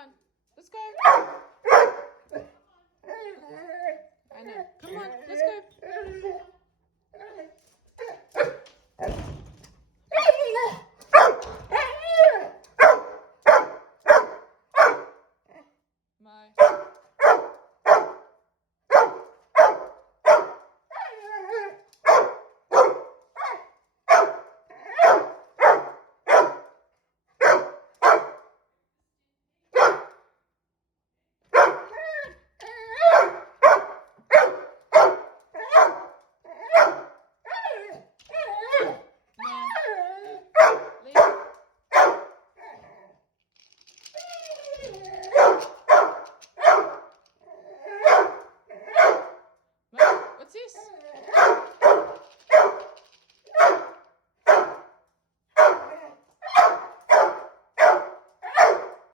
on. Let's go. I know. Come on. Let's go. My. What's this?